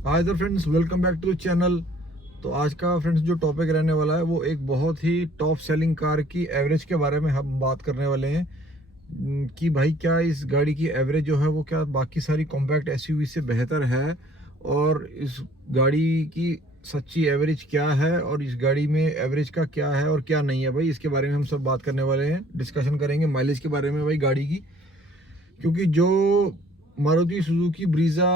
हाय तो friends, welcome back to channel. तो आज का फ्रेंड्स जो टॉपिक रहने वाला है वो एक बहुत ही टॉप सेलिंग कार की एवरेज के बारे में हम बात करने वाले हैं। कि भाई क्या इस गाड़ी की एवरेज जो है वो क्या बाकी सारी कॉम्पैक्ट एसयूवी से बेहतर है, और इस गाड़ी की सच्ची एवरेज क्या है, और इस गाड़ी में एवरेज का क्या है और क्या नहीं है भाई, इसके बारे में हम सब बात करने वाले हैं। डिस्कशन करेंगे माइलेज के बारे में भाई गाड़ी की, क्योंकि जो मारुति सुजुकी ब्रीजा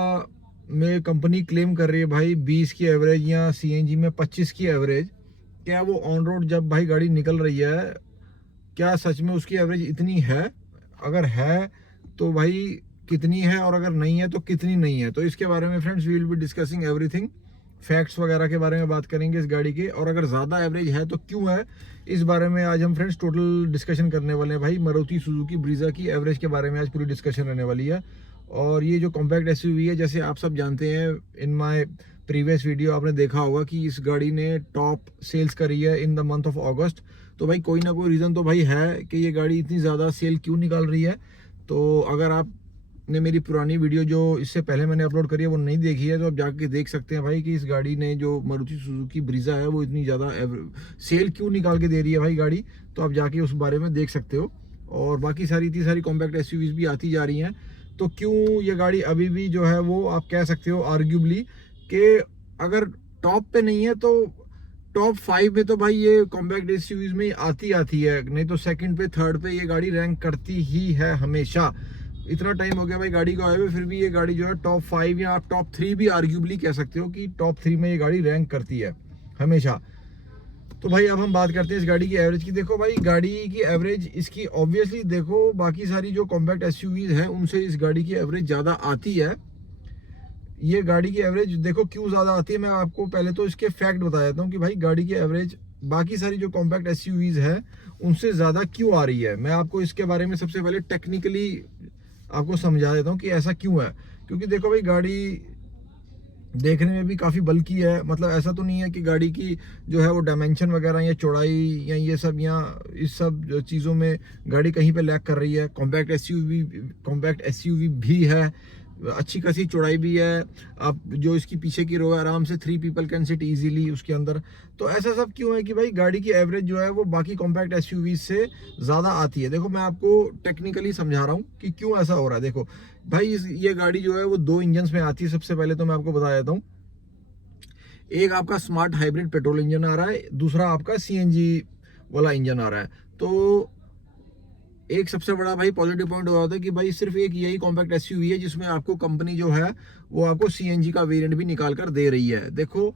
में कंपनी क्लेम कर रही है भाई 20 की एवरेज या सीएनजी में 25 की एवरेज, क्या वो ऑन रोड जब भाई गाड़ी निकल रही है क्या सच में उसकी एवरेज इतनी है? अगर है तो भाई कितनी है, और अगर नहीं है तो कितनी नहीं है? तो इसके बारे में friends we will be discussing everything. Facts वगैरह के बारे में बात करेंगे इस गाड़ी के, और अगर ज़्यादा एवरेज है तो क्यों है, इस बारे में आज हम फ्रेंड्स टोटल डिस्कशन करने वाले हैं भाई। मारुति सुजुकी ब्रीजा की एवरेज के बारे में आज पूरी डिस्कशन रहने वाली है। और ये जो कॉम्पैक्ट एसयूवी है, जैसे आप सब जानते हैं, इन माय प्रीवियस वीडियो आपने देखा होगा कि इस गाड़ी ने टॉप सेल्स करी है इन द मंथ ऑफ अगस्त। तो भाई कोई ना कोई रीज़न तो भाई है कि ये गाड़ी इतनी ज़्यादा सेल क्यों निकाल रही है। तो अगर आपने मेरी पुरानी वीडियो जो इससे पहले मैंने अपलोड करी है वो नहीं देखी है, तो आप जाके देख सकते हैं भाई कि इस गाड़ी ने जो मारुति सुजुकी ब्रीजा है वो इतनी ज़्यादा सेल क्यों निकाल के दे रही है भाई गाड़ी। तो आप जाके उस बारे में देख सकते हो। और बाकी सारी इतनी सारी कॉम्पैक्ट एसयूवीज भी आती जा रही हैं, तो क्यों ये गाड़ी अभी भी जो है वो आप कह सकते हो आर्ग्यूबली कि अगर टॉप पे नहीं है तो टॉप 5 में तो भाई ये कॉम्पैक्ट एसयूवीज में आती है, नहीं तो सेकंड पे थर्ड पे ये गाड़ी रैंक करती ही है हमेशा। इतना टाइम हो गया भाई गाड़ी को आए हुए, फिर भी ये गाड़ी जो है टॉप 5 या आप टॉप 3 भी आर्ग्यूबली कह सकते हो कि टॉप 3 में ये गाड़ी रैंक करती है हमेशा। तो भाई अब हम बात करते हैं इस गाड़ी की एवरेज की। देखो भाई गाड़ी की एवरेज इसकी ऑब्वियसली देखो बाकी सारी जो कॉम्पैक्ट एसयूवीज हैं उनसे इस गाड़ी की एवरेज ज़्यादा आती है। ये गाड़ी की एवरेज देखो क्यों ज़्यादा आती है, मैं आपको पहले तो इसके फैक्ट बता देता हूँ कि भाई गाड़ी की एवरेज बाकी सारी जो कॉम्पैक्ट एसयूवीज है उनसे ज़्यादा क्यों आ रही है। मैं आपको इसके बारे में सबसे पहले टेक्निकली आपको समझा देता हूँ कि ऐसा क्यों है। क्योंकि देखो भाई गाड़ी देखने में भी काफ़ी बल्की है, मतलब ऐसा तो नहीं है कि गाड़ी की जो है वो डायमेंशन वगैरह या चौड़ाई या ये सब या इस सब चीज़ों में गाड़ी कहीं पे लैग कर रही है। कॉम्पैक्ट एसयूवी भी है, अच्छी खासी चौड़ाई भी है। अब जो इसकी पीछे की रो है आराम से 3 पीपल कैन सिट इजीली उसके अंदर। तो ऐसा सब क्यों है कि भाई गाड़ी की एवरेज जो है वो बाकी कॉम्पैक्ट एसयूवी से ज़्यादा आती है। देखो मैं आपको टेक्निकली समझा रहा हूँ कि क्यों ऐसा हो रहा है। देखो भाई ये गाड़ी जो है वो 2 इंजन में आती है। सबसे पहले तो मैं आपको बता देता हूँ, एक आपका स्मार्ट हाइब्रिड पेट्रोल इंजन आ रहा है, दूसरा आपका सीएनजी वाला इंजन आ रहा है। तो एक सबसे बड़ा भाई पॉजिटिव पॉइंट हो जाता है कि भाई सिर्फ एक यही कॉम्पैक्ट एसयूवी है जिसमें आपको कंपनी जो है वो आपको सीएनजी का वेरिएंट भी निकाल कर दे रही है। देखो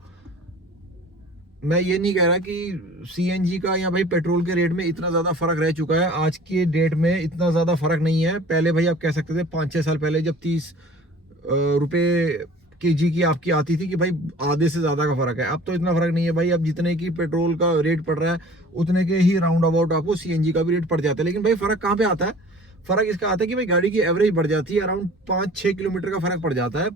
मैं ये नहीं कह रहा कि सीएनजी का या भाई पेट्रोल के रेट में इतना ज़्यादा फर्क रह चुका है, आज के डेट में इतना ज़्यादा फर्क नहीं है। पहले भाई आप कह सकते थे 5-6 साल पहले जब 30 रुपये केजी की आपकी आती थी कि भाई आधे से ज़्यादा का फ़र्क है। अब तो इतना फ़र्क नहीं है भाई, अब जितने की पेट्रोल का रेट पड़ रहा है उतने के ही राउंड अबाउट आपको सीएनजी का भी रेट पड़ जाता है। लेकिन भाई फ़र्क कहाँ पे आता है? फ़र्क इसका आता है कि भाई गाड़ी की एवरेज बढ़ जाती है, अराउंड 5-6 किलोमीटर का फ़र्क पड़ जाता है।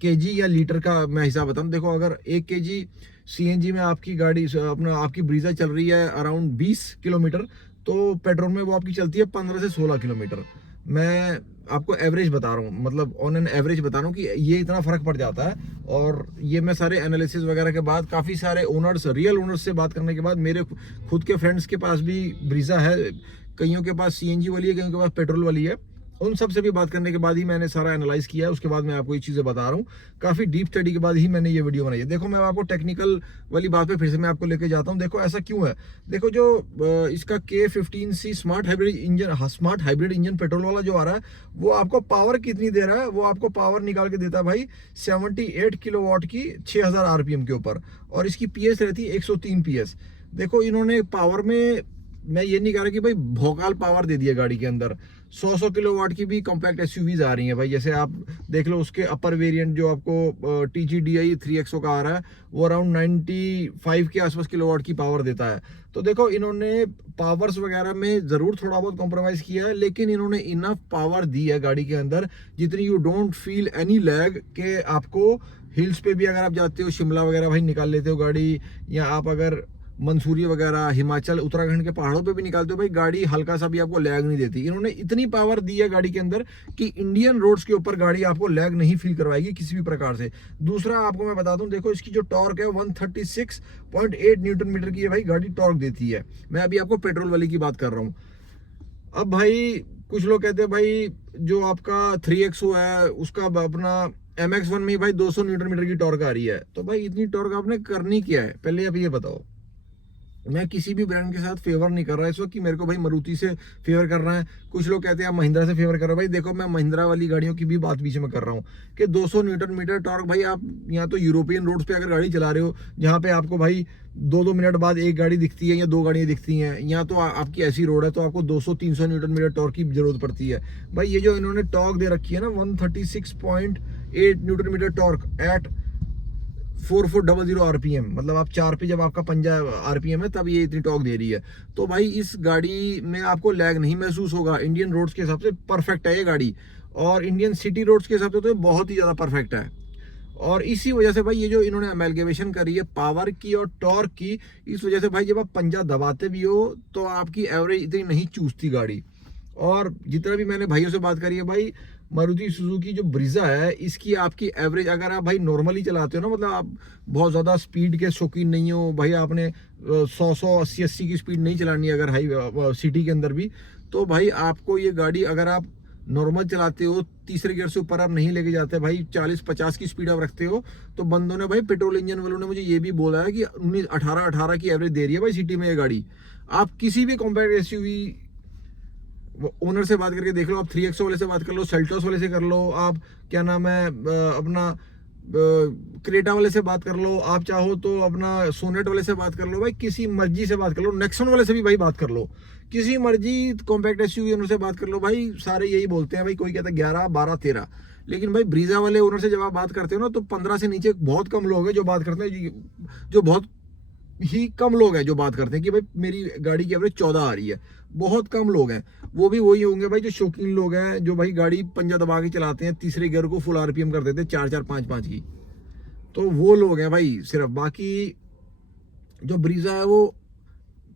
केजी या लीटर का मैं हिसाब बताऊँ, देखो अगर 1 केजी सीएनजी में आपकी गाड़ी अपना आपकी ब्रीजा चल रही है अराउंड 20 किलोमीटर, तो पेट्रोल में वो आपकी चलती है 15 से 16 किलोमीटर। मैं आपको एवरेज बता रहा हूँ, मतलब ऑन एन एवरेज बता रहा हूँ कि ये इतना फर्क पड़ जाता है। और ये मैं सारे एनालिसिस वगैरह के बाद काफ़ी सारे ओनर्स, रियल ओनर्स से बात करने के बाद, मेरे खुद के फ्रेंड्स के पास भी ब्रीजा है, कईयों के पास सीएनजी वाली है, कईयों के पास पेट्रोल वाली है, उन सब से भी बात करने के बाद ही मैंने सारा एनालाइज किया है। उसके बाद मैं आपको ये चीज़ें बता रहा हूँ, काफ़ी डीप स्टडी के बाद ही मैंने ये वीडियो बनाई है। देखो मैं आपको टेक्निकल वाली बात पे फिर से मैं आपको लेके जाता हूँ। देखो ऐसा क्यों है, देखो जो इसका K15C smart hybrid engine petrol वाला जो आ रहा है वो आपको पावर कितनी दे रहा है, वो आपको पावर निकाल के देता है भाई 78 किलोवाट की 6000 आरपीएम के ऊपर, और इसकी पीएस रहती है 103 पीएस। देखो इन्होंने पावर में, मैं ये नहीं कह रहा कि भाई भौकाल पावर दे दिया गाड़ी के अंदर, 100 किलोवाट की भी कॉम्पैक्ट एसयूवीज आ रही हैं भाई। जैसे आप देख लो उसके अपर वेरिएंट जो आपको TGDI 3XO का आ रहा है वो अराउंड 95 के आसपास किलोवाट की पावर देता है। तो देखो इन्होंने पावर्स वगैरह में ज़रूर थोड़ा बहुत कॉम्प्रोमाइज़ किया है, लेकिन इन्होंने इनफ पावर दी है गाड़ी के अंदर जितनी you don't feel any lag के आपको हिल्स पे भी अगर आप जाते हो, शिमला वगैरह भाई निकाल लेते हो गाड़ी, या आप अगर मंसूरी वगैरह, हिमाचल, उत्तराखंड के पहाड़ों पे भी निकालते हो भाई, गाड़ी हल्का सा भी आपको लैग नहीं देती। इन्होंने इतनी पावर दी है गाड़ी के अंदर कि इंडियन रोड्स के ऊपर गाड़ी आपको लैग नहीं फील करवाएगी किसी भी प्रकार से। दूसरा आपको मैं बता दूं, देखो इसकी जो टॉर्क है 136.8 न्यूटन मीटर की है भाई गाड़ी टॉर्क देती है। मैं अभी आपको पेट्रोल वाली की बात कर रहा हूँ। अब भाई कुछ लोग कहते हैं भाई जो आपका 3XO है उसका अपना MX1 में ही भाई 200 न्यूटन मीटर की टॉर्क आ रही है। तो भाई इतनी टॉर्क आपने करनी क्या है, पहले आप ये बताओ। मैं किसी भी ब्रांड के साथ फेवर नहीं कर रहा इस वक्त कि मेरे को भाई मारुति से फेवर करना है। कुछ लोग कहते हैं आप महिंद्रा से फेवर कर रहे हो। भाई देखो, मैं महिंद्रा वाली गाड़ियों की भी बात बीच में कर रहा हूँ कि 200 न्यूटन मीटर टॉर्क भाई, आप यहाँ तो यूरोपियन रोड्स पे अगर गाड़ी चला रहे हो जहाँ पे आपको भाई 2-2 मिनट बाद एक गाड़ी दिखती है या 2 गाड़ियाँ दिखती हैं, यहाँ तो आपकी ऐसी रोड है तो आपको 200-300 न्यूटन मीटर टॉर्क की जरूरत पड़ती है। भाई ये जो इन्होंने टॉर्क दे रखी है ना 136.8 newton metre torque at 4400 RPM, मतलब आप 4 पे जब आपका पंजा आरपीएम है तब ये इतनी टॉर्क दे रही है। तो भाई इस गाड़ी में आपको लैग नहीं महसूस होगा। इंडियन रोड्स के हिसाब से परफेक्ट है ये गाड़ी, और इंडियन सिटी रोड्स के हिसाब से तो ये बहुत ही ज़्यादा परफेक्ट है। और इसी वजह से भाई ये जो इन्होंने अमेलगेमेशन करी है पावर की और टॉर्क की, इस वजह से भाई जब आप पंजा दबाते भी हो तो आपकी एवरेज इतनी नहीं चूसती गाड़ी। और जितना भी मैंने भाइयों से बात करी है भाई, मारुति सुजुकी जो ब्रीजा है इसकी आपकी एवरेज अगर आप भाई नॉर्मली चलाते हो ना, मतलब आप बहुत ज़्यादा स्पीड के शौकीन नहीं हो भाई, आपने 100 80 की स्पीड नहीं चलानी अगर हाई सिटी के अंदर भी, तो भाई आपको ये गाड़ी अगर आप नॉर्मल चलाते हो, तीसरे गियर से ऊपर आप नहीं लेके जाते भाई, 40-50 की स्पीड आप रखते हो, तो बंदों ने भाई पेट्रोल इंजन वालों ने मुझे ये भी बोला है कि 19-18 की एवरेज दे रही है भाई सिटी में ये गाड़ी। आप किसी भी कॉम्पैक्ट एसयूवी ओनर से बात करके देख लो, आप 3XO वाले से बात कर लो, सेल्टोस वाले से कर लो, आप क्या नाम है अपना क्रेटा वाले से बात कर लो, आप चाहो तो अपना सोनेट वाले से बात कर लो, भाई किसी मर्जी से बात कर लो, नेक्सॉन वाले से भी भाई बात कर लो, किसी मर्जी कॉम्पैक्ट एसयूवी ओनर से बात कर लो, भाई सारे यही बोलते हैं भाई। कोई कहता है 11, 12, 13, लेकिन भाई ब्रीजा वाले ओनर से जब आप बात करते हो ना तो 15 से नीचे बहुत कम लोग हैं जो बात करते हैं, जो बहुत ही कम लोग हैं जो बात करते हैं कि भाई मेरी गाड़ी की एवरेज 14 आ रही है। बहुत कम लोग हैं, वो भी वही होंगे भाई जो शौकीन लोग हैं, जो भाई गाड़ी पंजा दबा के चलाते हैं, तीसरे गियर को फुल आरपीएम कर देते हैं 4-4, 5-5 की, तो वो लोग हैं भाई सिर्फ। बाकी जो ब्रीजा है वो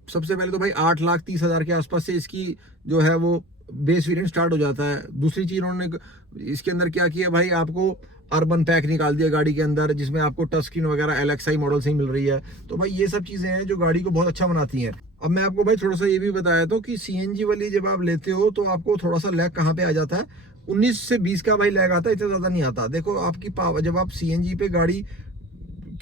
सबसे पहले तो भाई 8,30,000 के आसपास से इसकी जो है वो बेस वेरिएंट स्टार्ट हो जाता है। दूसरी चीज उन्होंने इसके अंदर क्या किया भाई, आपको अर्बन पैक निकाल दिया गाड़ी के अंदर, जिसमें आपको टच स्क्रीन वगैरह LXI मॉडल से ही मिल रही है। तो भाई ये सब चीजें हैं जो गाड़ी को बहुत अच्छा बनाती हैं। अब मैं आपको भाई थोड़ा सा ये भी बताया था कि CNG वाली जब आप लेते हो तो आपको थोड़ा सा लैग कहाँ पे आ जाता है, 19 से 20 का भाई लैग आता है, इतना ज्यादा नहीं आता। देखो आपकी पावर जब आप CNG पे गाड़ी,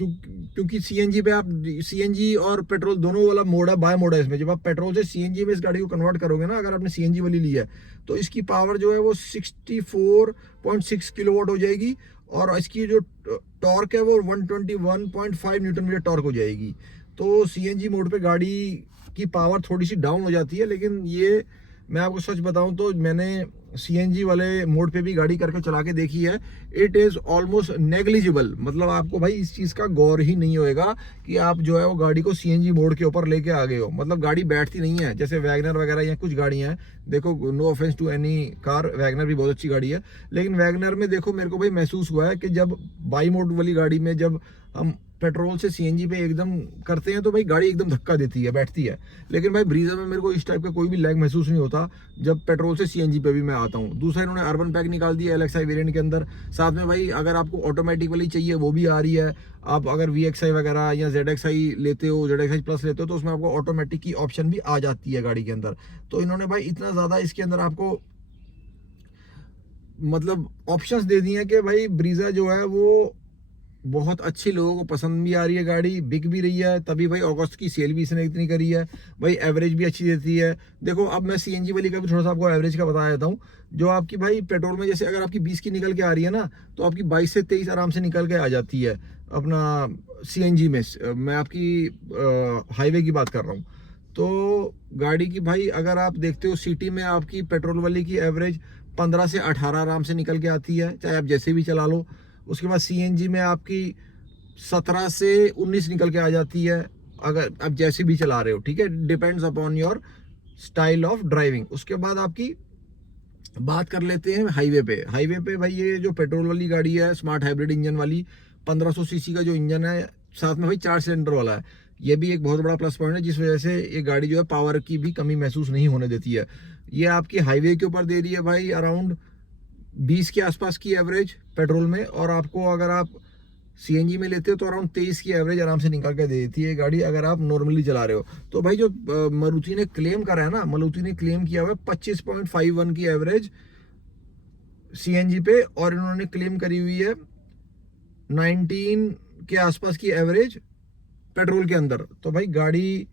क्योंकि CNG पे आप CNG और पेट्रोल दोनों वाला मोड है, बाय मोड है इसमें। जब आप पेट्रोल से CNG में इस गाड़ी को कन्वर्ट करोगे ना, अगर आपने CNG वाली ली है तो इसकी पावर जो है वो 64.6 किलोवाट हो जाएगी, और इसकी जो टॉर्क है वो 121.5 न्यूटन मीटर टॉर्क हो जाएगी। तो CNG मोड पे गाड़ी की पावर थोड़ी सी डाउन हो जाती है, लेकिन ये मैं आपको सच बताऊं तो मैंने CNG वाले मोड पे भी गाड़ी करके चला के देखी है, इट इज़ ऑलमोस्ट नेग्लिजिबल। मतलब आपको भाई इस चीज़ का गौर ही नहीं होएगा कि आप जो है वो गाड़ी को CNG मोड के ऊपर लेके आ गए हो। मतलब गाड़ी बैठती नहीं है, जैसे वैगनर वगैरह या कुछ गाड़ियाँ हैं, देखो no offence to any car, Wagon R भी बहुत अच्छी गाड़ी है, लेकिन वैगनर में देखो मेरे को भाई महसूस हुआ है कि जब बाई मोड वाली गाड़ी में जब हम पेट्रोल से CNG पे एकदम करते हैं तो भाई गाड़ी एकदम धक्का देती है, बैठती है। लेकिन भाई ब्रीजा में मेरे को इस टाइप का कोई भी लैग महसूस नहीं होता जब पेट्रोल से CNG पे भी मैं आता हूँ। दूसरा इन्होंने अर्बन पैक निकाल दिया LXI वेरिएंट के अंदर, साथ में भाई अगर आपको ऑटोमेटिक वाली चाहिए वो भी आ रही है। आप अगर VXI वगैरह या ZXI लेते हो, ZXI प्लस लेते हो, तो उसमें आपको ऑटोमेटिक की ऑप्शन भी आ जाती है गाड़ी के अंदर। तो इन्होंने भाई इतना ज़्यादा इसके अंदर आपको मतलब ऑप्शंस दे दिए हैं कि भाई ब्रीजा जो है वो बहुत अच्छी लोगों को पसंद भी आ रही है, गाड़ी बिक भी रही है। तभी भाई अगस्त की सेल भी इसने इतनी करी है भाई, एवरेज भी अच्छी देती है। देखो अब मैं CNG वाली का भी थोड़ा सा आपको एवरेज का बता देता हूँ। जो आपकी भाई पेट्रोल में जैसे अगर आपकी 20 की निकल के आ रही है ना, तो आपकी 22 से 23 आराम से निकल के आ जाती है अपना CNG में। मैं आपकी हाईवे की बात कर रहा हूँ। तो गाड़ी की भाई अगर आप देखते हो सिटी में आपकी पेट्रोल वाली की एवरेज 15 से 18 आराम से निकल के आती है, चाहे आप जैसे भी चला लो। उसके बाद CNG में आपकी 17 से 19 निकल के आ जाती है, अगर आप जैसे भी चला रहे हो, ठीक है, depends upon your style of driving. उसके बाद आपकी बात कर लेते हैं हाईवे पे। हाईवे पे भाई ये जो पेट्रोल वाली गाड़ी है स्मार्ट हाइब्रिड इंजन वाली, 1500 सीसी का जो इंजन है, साथ में भाई 4 सिलेंडर वाला है। ये भी एक बहुत बड़ा प्लस पॉइंट है, जिस वजह से ये गाड़ी जो है पावर की भी कमी महसूस नहीं होने देती है। ये आपकी हाईवे के ऊपर दे रही है भाई अराउंड 20 के आसपास की एवरेज पेट्रोल में, और आपको अगर आप सीएनजी में लेते हो तो अराउंड 23 की एवरेज आराम से निकाल के दे देती है गाड़ी, अगर आप नॉर्मली चला रहे हो तो। भाई जो मारुति ने क्लेम करा है ना, मारुति ने क्लेम किया हुआ है 25.51 की एवरेज सीएनजी पे, और इन्होंने क्लेम करी हुई है 19 के आसपास की एवरेज पेट्रोल के अंदर। तो भाई गाड़ी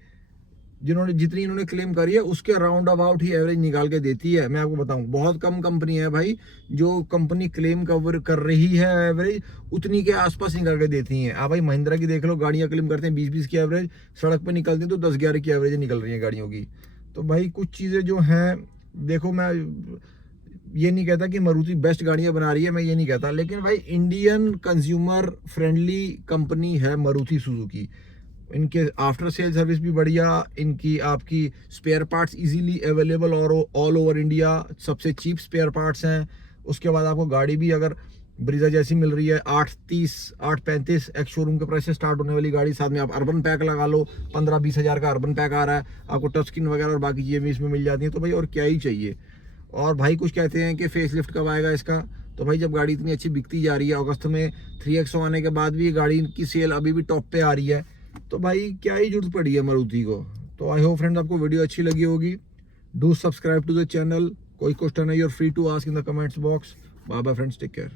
जितनी इन्होंने क्लेम करी है उसके राउंड अबाउट ही एवरेज निकाल के देती है। मैं आपको बताऊं, बहुत कम कंपनी है भाई जो कंपनी क्लेम कवर कर रही है एवरेज उतनी के आसपास निकाल के देती हैं। आप भाई महिंद्रा की देख लो, गाड़ियां क्लेम करते हैं 20-20 की एवरेज, सड़क पे निकलती हैं तो 10-11 की एवरेज निकल रही है गाड़ियों की। तो भाई कुछ चीज़ें जो हैं, देखो मैं ये नहीं कहता कि मारुति बेस्ट गाड़ियां बना रही है, मैं ये नहीं कहता, लेकिन भाई इंडियन कंज्यूमर फ्रेंडली कंपनी है मारुति सुजुकी। इनके आफ्टर सेल सर्विस भी बढ़िया, इनकी आपकी स्पेयर पार्ट्स इजीली अवेलेबल और ऑल ओवर इंडिया, सबसे चीप स्पेयर पार्ट्स हैं। उसके बाद आपको गाड़ी भी अगर ब्रीजा जैसी मिल रही है 8:35 एक्स शोरूम के प्राइस से स्टार्ट होने वाली गाड़ी, साथ में आप अर्बन पैक लगा लो, 15-20 हज़ार का अर्बन पैक आ रहा है, आपको टच स्क्रीन वगैरह और बाकी चीज़ें भी इसमें मिल जाती हैं। तो भाई और क्या ही चाहिए। और भाई कुछ कहते हैं कि फेस लिफ्ट कब आएगा इसका, तो भाई जब गाड़ी इतनी अच्छी बिकती जा रही है, अगस्त में 3XO आने के बाद भी गाड़ी की सेल अभी भी टॉप पे आ रही है, तो भाई क्या ही जरूरत पड़ी है मारुति को। तो आई होप फ्रेंड्स आपको वीडियो अच्छी लगी होगी। Do subscribe to the channel. कोई क्वेश्चन है, you are free to ask in the comments box. Bye bye friends, take care.